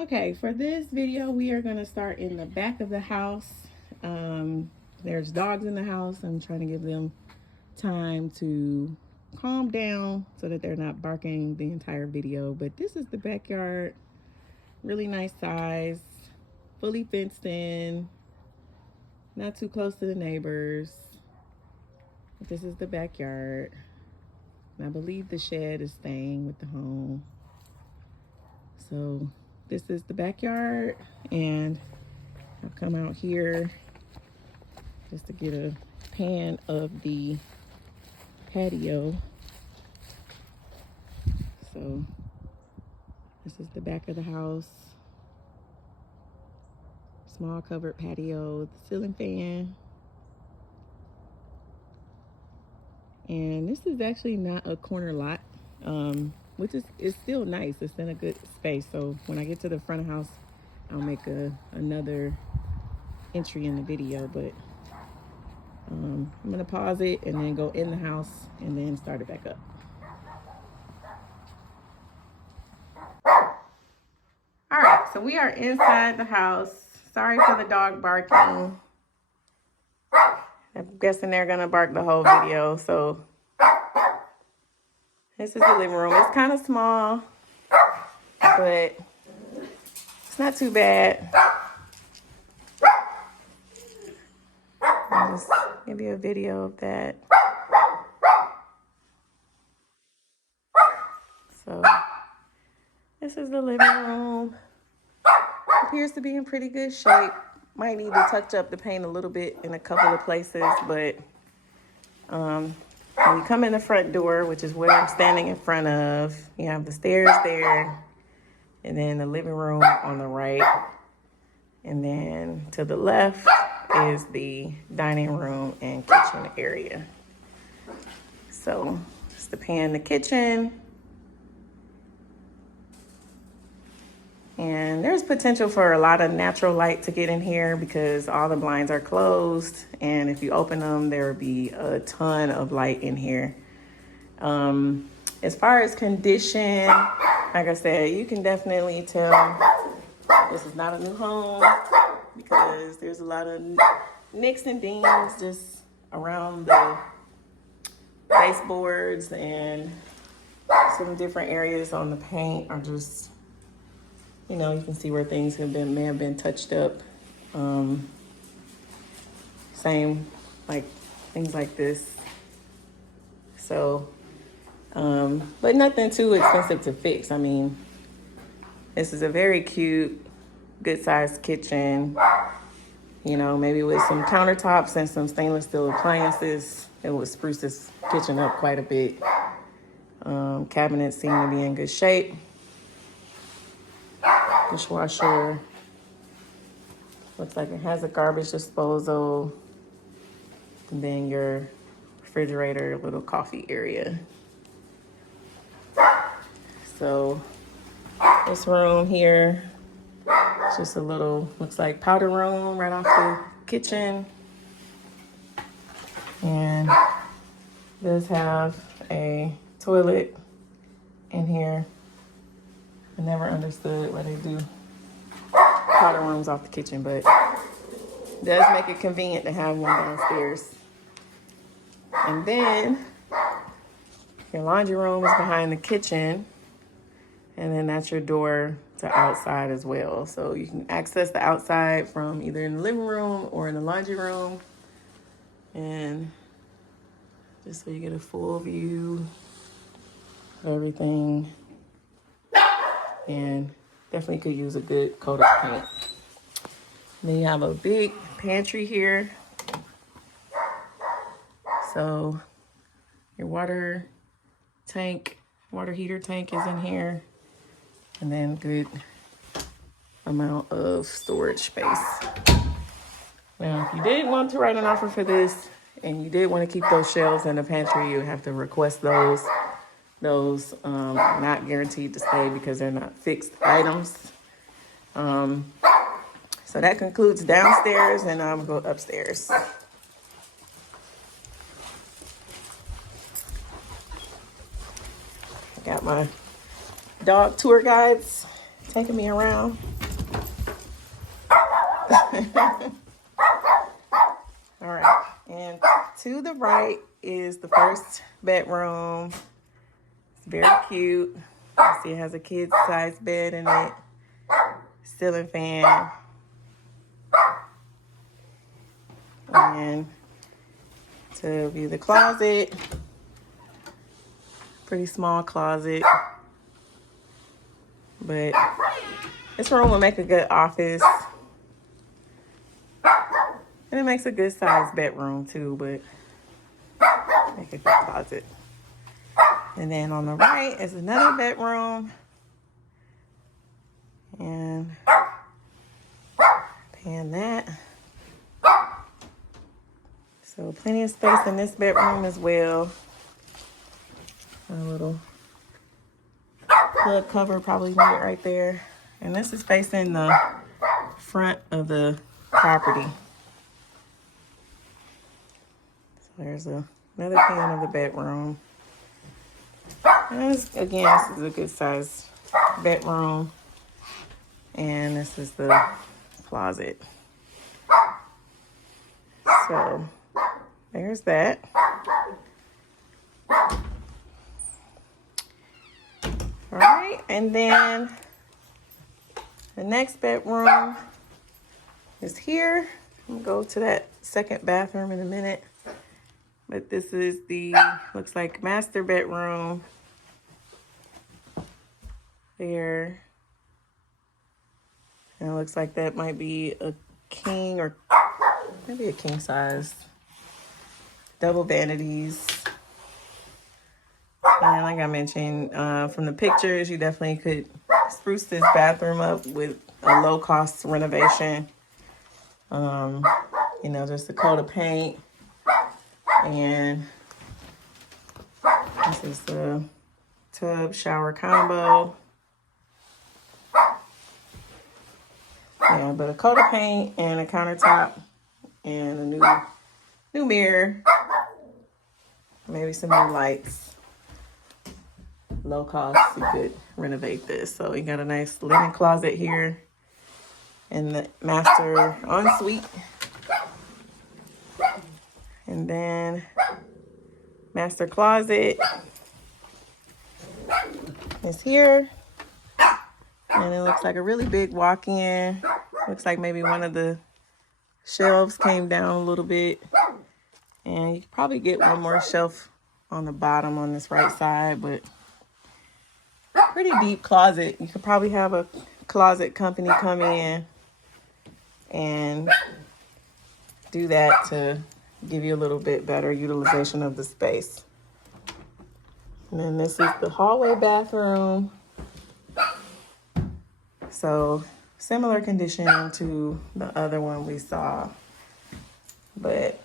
Okay, for this video, we are going to start in the back of the house. There's dogs in the house. I'm trying to give them time to calm down so that they're not barking the entire video. But this is the backyard. Really nice size, fully fenced in, not too close to the neighbors. But this is the backyard. And I believe the shed is staying with the home. So this is the backyard, and I've come out here just to get a pan of the patio. So this is the back of the house. Small covered patio, the ceiling fan. And this is actually not a corner lot, which is still nice. It's in a good space. So when I get to the front of the house, I'll make another entry in the video. But I'm gonna pause it and then go in the house and then start it back up. All right, so we are inside the house. Sorry for the dog barking. I'm guessing they're gonna bark the whole video. So this is the living room. It's kind of small, but it's not too bad. I'll just give you a video of that. So this is the living room. Appears to be in pretty good shape. Might need to touch up the paint a little bit in a couple of places, but when you come in the front door, which is where I'm standing in front of, you have the stairs there, and then the living room on the right, and then to the left is the dining room and kitchen area. So just to pan the kitchen. And there's potential for a lot of natural light to get in here because all the blinds are closed. And if you open them, there will be a ton of light in here. As far as condition, like I said, you can definitely tell this is not a new home because there's a lot of nicks and dings just around the baseboards, and some different areas on the paint are just, you know, you can see where things may have been touched up. Same, like things like this. So, but nothing too expensive to fix. I mean, this is a very cute, good sized kitchen. You know, maybe with some countertops and some stainless steel appliances, it would spruce this kitchen up quite a bit. Cabinets seem to be in good shape. Dishwasher looks like it has a garbage disposal, and then your refrigerator, little coffee area. So this room here, it's just a little, looks like powder room right off the kitchen, and does have a toilet in here. I never understood why they do powder rooms off the kitchen, but it does make it convenient to have one downstairs. And then your laundry room is behind the kitchen, and then that's your door to outside as well. So you can access the outside from either in the living room or in the laundry room, and just so you get a full view of everything. And definitely could use a good coat of paint. Then you have a big pantry here. So your water heater tank is in here. And then good amount of storage space. Now, if you did want to write an offer for this and you did want to keep those shelves in the pantry, you have to request those. Those are not guaranteed to stay because they're not fixed items. So that concludes downstairs, and I'm going to go upstairs. I got my dog tour guides taking me around. All right, and to the right is the first bedroom. It's very cute. You see it has a kid's size bed in it, ceiling fan, and to view the closet, pretty small closet, but this room will make a good office. And it makes a good sized bedroom too, but make a good closet. And then on the right is another bedroom. And pan that. So plenty of space in this bedroom as well. A little plug cover probably needed right there. And this is facing the front of the property. There's another pan of the bedroom. And again, this is a good size bedroom. And this is the closet. So there's that. All right, and then the next bedroom is here. I'm gonna go to that second bathroom in a minute. But this is the, looks like master bedroom there. And it looks like that might be a king or maybe a king size. Double vanities. And like I mentioned, from the pictures, you definitely could spruce this bathroom up with a low cost renovation. You know, just a coat of paint. And this is the tub shower combo. Yeah, but a coat of paint and a countertop and a new mirror. Maybe some new lights. Low cost, you could renovate this. So you got a nice linen closet here and the master ensuite. And then master closet is here. And it looks like a really big walk-in. Looks like maybe one of the shelves came down a little bit. And you could probably get one more shelf on the bottom on this right side, but pretty deep closet. You could probably have a closet company come in and do that to give you a little bit better utilization of the space. And then this is the hallway bathroom. So similar condition to the other one we saw, but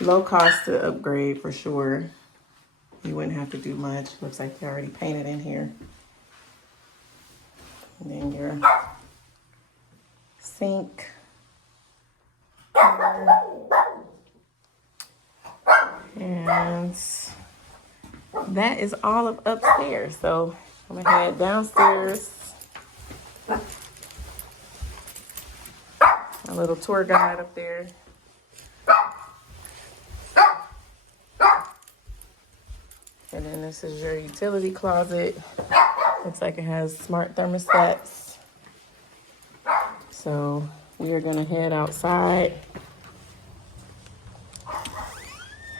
low cost to upgrade for sure. You wouldn't have to do much. Looks like they already painted in here. And then your sink. And that is all of upstairs. So I'm gonna head downstairs. A little tour guide up there. And then this is your utility closet. Looks like it has smart thermostats. So we are gonna head outside.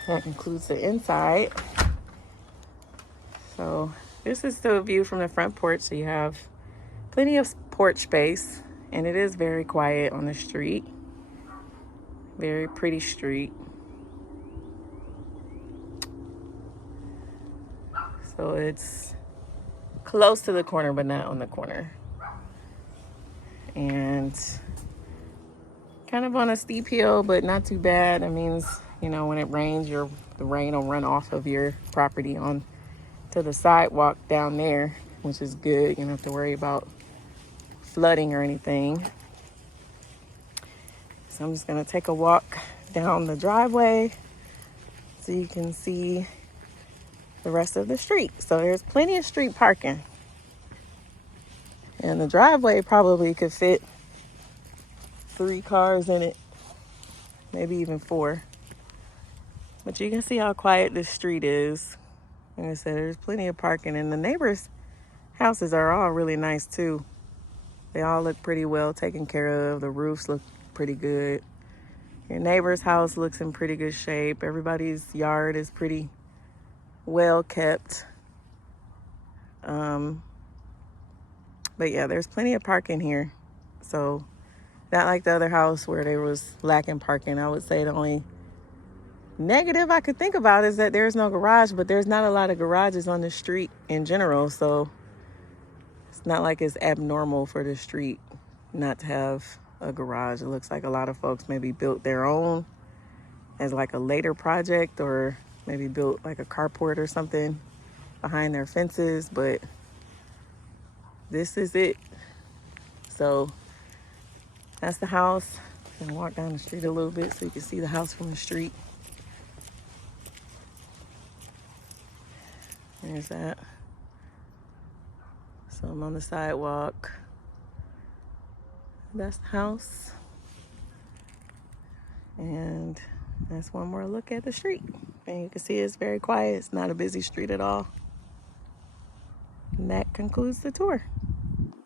That includes the inside. So this is the view from the front porch. So you have plenty of porch space, and it is very quiet on the street. Very pretty street. So it's close to the corner, but not on the corner. And kind of on a steep hill, but not too bad. That means, you know, when it rains, the rain will run off of your property on to the sidewalk down there, which is good. You don't have to worry about flooding or anything. So I'm just gonna take a walk down the driveway so you can see the rest of the street. So there's plenty of street parking. And the driveway probably could fit 3 cars in it, maybe even 4. But you can see how quiet this street is. Like I said, there's plenty of parking, and the neighbors' houses are all really nice too. They all look pretty well taken care of. The roofs look pretty good. Your neighbor's house looks in pretty good shape. Everybody's yard is pretty well kept. But yeah, there's plenty of parking here. So not like the other house where there was lacking parking. I would say the only negative I could think about is that there's no garage, but there's not a lot of garages on the street in general. So it's not like it's abnormal for the street not to have a garage. It looks like a lot of folks maybe built their own as like a later project, or maybe built like a carport or something behind their fences, but this is it. So that's the house. I'm gonna walk down the street a little bit so you can see the house from the street. There's that. So I'm on the sidewalk. That's the house. And that's one more look at the street. And you can see it's very quiet. It's not a busy street at all. And that concludes the tour.